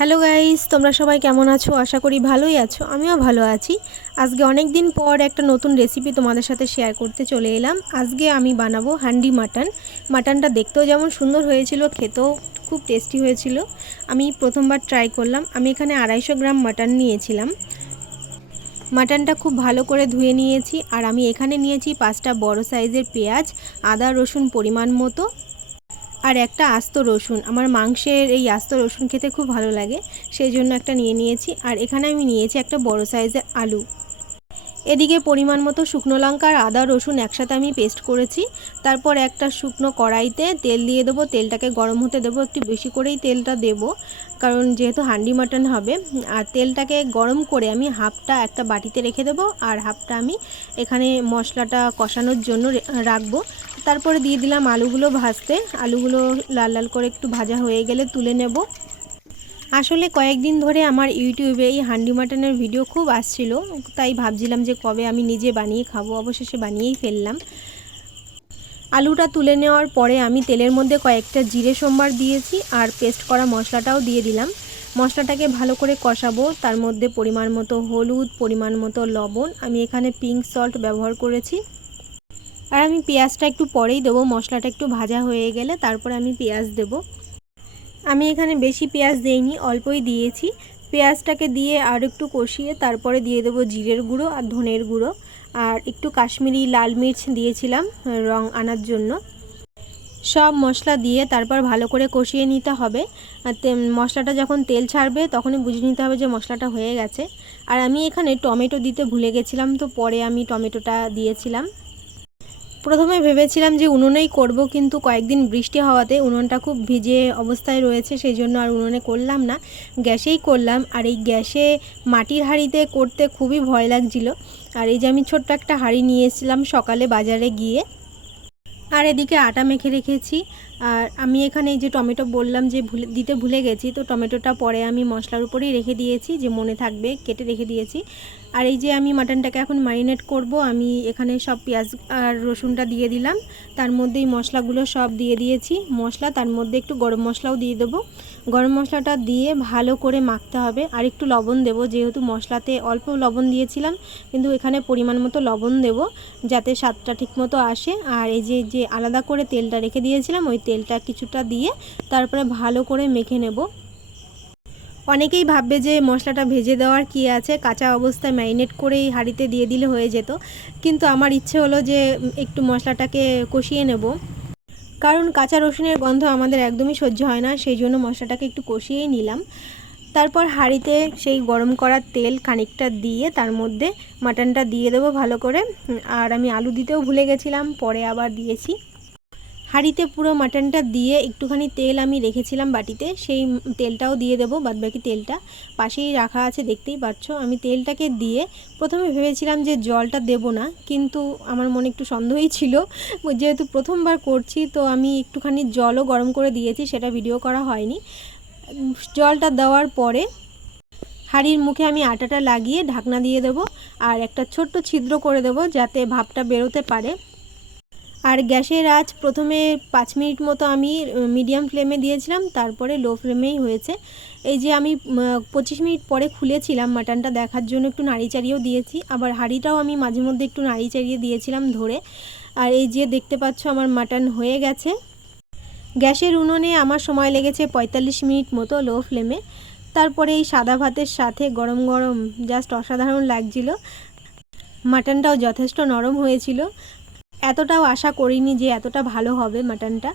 Hello guys, তোমরা সবাই কেমন আছো? আশা করি ভালোই আছো। আমিও ভালো আছি। আজকে অনেক দিন পর একটা নতুন রেসিপি তোমাদের সাথে শেয়ার করতে চলে এলাম। আজকে আমি বানাবো হান্ডি মাটন। মাটনটা দেখতেও যেমন সুন্দর হয়েছিল, খেতেও খুব টেস্টি হয়েছিল। আমি প্রথমবার ট্রাই করলাম। আমি এখানে আড়াইশো গ্রাম মাটন নিয়েছিলাম। মাটনটা খুব ভালো করে ধুয়ে নিয়েছি। আর আমি এখানে নিয়েছি পাঁচটা বড় সাইজের পেঁয়াজ, আদা, রসুন পরিমাণ মতো। আর একটা আস্ত রসুন। আমার মাংসের এই আস্ত রসুন খেতে খুব ভালো লাগে, সেই জন্য একটা নিয়ে নিয়েছি। আর এখানে আমি নিয়েছি একটা বড় সাইজের আলু। এদিকে পরিমাণ মতো শুকনো লঙ্কা আর আদা, রসুন একসাথে আমি পেস্ট করেছি। তারপর একটা শুকনো কড়াইতে তেল দিয়ে দেবো। তেলটাকে গরম হতে দেবো, একটু বেশি করেই তেলটা দেবো। কারণ যেহেতু হান্ডি মাটন হবে, আর তেলটাকে গরম করে আমি হাফটা একটা বাটিতে রেখে দেবো আর হাফটা আমি এখানে মশলাটা কষানোর জন্য রাখব। তারপরে দিয়ে দিলাম আলুগুলো ভাজতে। আলুগুলো লাল লাল করে একটু ভাজা হয়ে গেলে তুলে নেব। আসলে কয়েকদিন ধরে আমার ইউটিউবে এই হান্ডি মাটনের ভিডিও খুব আসছিল, তাই ভাবছিলাম যে কবে আমি নিজে বানিয়ে খাব, অবশেষে বানিয়েই ফেললাম। আলুটা তুলে নেওয়ার পরে আমি তেলের মধ্যে কয়েকটা জিরে সোমবার দিয়েছি আর পেস্ট করা মশলাটাও দিয়ে দিলাম। মশলাটাকে ভালো করে কষাবো, তার মধ্যে পরিমাণ মতো হলুদ, পরিমাণ মতো লবণ, আমি এখানে পিঙ্ক সল্ট ব্যবহার করেছি। আর আমি পেঁয়াজটা একটু পরেই দেবো, মশলাটা একটু ভাজা হয়ে গেলে তারপরে আমি পেঁয়াজ দেব। আমি এখানে বেশি পেঁয়াজ দেইনি, অল্পই দিয়েছি। পেঁয়াজটাকে দিয়ে আর একটু কষিয়ে তারপরে দিয়ে দেবো জিরের গুঁড়ো আর ধনের গুঁড়ো। আর একটু কাশ্মীরি লাল মির্চ দিয়েছিলাম, রং আনার জন্য। সব মশলা দিয়ে তারপর ভালো করে কষিয়ে নিতে হবে। মশলাটা যখন তেল ছাড়বে তখনই বুঝে নিতে হবে যে মশলাটা হয়ে গেছে। আর আমি এখানে টমেটো দিতে ভুলে গেছিলাম, তো পরে আমি টমেটোটা দিয়েছিলাম। প্রথমে ভেবেছিলাম যে উনুনেই করব, কিন্তু কয়েকদিন বৃষ্টি হওয়াতে উনুনটা খুব ভিজে অবস্থায় রয়েছে, সেই জন্য আর উনুনে করলাম না। গ্যাসেই করলাম, আর এই গ্যাসে মাটির হাঁড়িতে করতে খুবই ভয় লাগছিল। আর এই যে আমি ছোট্ট একটা হাঁড়ি নিয়ে এসেছিলাম সকালে বাজারে গিয়ে আর এদিকে আটা মেখে রেখেছি। আর আমি এখানে এই যে টমেটো বললাম যে ভুলে, দিতে ভুলে গেছি, তো টমেটোটা পরে আমি মশলার উপরেই রেখে দিয়েছি, যে মনে থাকবে কেটে রেখে দিয়েছি। আর এই যে আমি মাটনটাকে এখন ম্যারিনেট করব, আমি এখানে সব পেঁয়াজ আর রসুনটা দিয়ে দিলাম। তার মধ্যেই মশলাগুলো সব দিয়ে দিয়েছি। মশলা, তার মধ্যে একটু গরম মশলাও দিয়ে দেবো। গরম মশলাটা দিয়ে ভালো করে মাখতে হবে। আর একটু লবণ দেব, যেহেতু মশলাতে অল্প লবণ দিয়েছিলাম, কিন্তু এখানে পরিমাণ মতো লবণ দেব, যাতে স্বাদটা ঠিকমতো আসে। আর এই যে যে আলাদা করে তেলটা রেখে দিয়েছিলাম, ওই তেলটা কিছুটা দিয়ে তারপরে ভালো করে মেখে নেব। অনেকেই ভাববে যে মশলাটা ভেজে দেওয়ার কি আছে, কাঁচা অবস্থায় ম্যারিনেট করেই হাঁড়িতে দিয়ে দিলে হয়ে যেত। কিন্তু আমার ইচ্ছে হলো যে একটু মশলাটাকে কষিয়ে নেব। কারণ কাঁচা রসুনের গন্ধ আমাদের একদমই সহ্য হয় না, সেই জন্য মশলাটাকে একটু কষিয়েই নিলাম। তারপর হাঁড়িতে সেই গরম করা তেল খানিকটা দিয়ে তার মধ্যে মাটনটা দিয়ে দেবো ভালো করে। আর আমি আলু দিতেও ভুলে গেছিলাম, পরে আবার দিয়েছি। হাঁড়িতে পুরো মাটনটা দিয়ে একটুখানি তেল আমি রেখেছিলাম বাটিতে, সেই তেলটাও দিয়ে দেবো বাদবাকি তেলটা। পাশেই রাখা আছে, দেখতেই পাচ্ছ। আমি তেলটাকে দিয়ে প্রথমে ভেবেছিলাম যে জলটা দেব না, কিন্তু আমার মনে একটু সন্দেহই ছিল। যেহেতু প্রথমবার করছি, তো আমি একটুখানি জলও গরম করে দিয়েছি, সেটা ভিডিও করা হয়নি। জলটা দেওয়ার পরে হাঁড়ির মুখে আমি আটাটা লাগিয়ে ঢাকনা দিয়ে দেব আর একটা ছোট্ট ছিদ্র করে দেব যাতে ভাপটা বেরোতে পারে। আর গ্যাসের আঁচ প্রথমে পাঁচ মিনিট মতো আমি মিডিয়াম ফ্লেমে দিয়েছিলাম, তারপরে লো ফ্লেমেই হয়েছে। এই যে আমি পঁচিশ মিনিট পরে খুলেছিলাম মাটনটা দেখার জন্য একটু নাড়ি চাড়িয়েও দিয়েছি, আবার হাঁড়িটাও আমি মাঝে মধ্যে একটু নাড়ি চাড়িয়ে দিয়েছিলাম ধরে। আর এই যে দেখতে পাচ্ছ আমার মাটন হয়ে গেছে। গ্যাসের উনুনে আমার সময় লেগেছে পঁয়তাল্লিশ মিনিট মতো লো ফ্লেমে। তারপরে এই সাদা ভাতের সাথে গরম গরম জাস্ট অসাধারণ লাগছিল। মাটনটাও যথেষ্ট নরম হয়েছিল। এতটাও আশা করিনি যে এতটা ভালো হবে মাটনটা।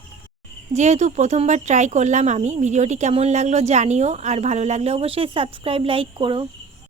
যেহেতু প্রথমবার ট্রাই করলাম আমি, ভিডিওটি কেমন লাগল জানিও, আর ভালো লাগলে অবশ্যই সাবস্ক্রাইব লাইক করো।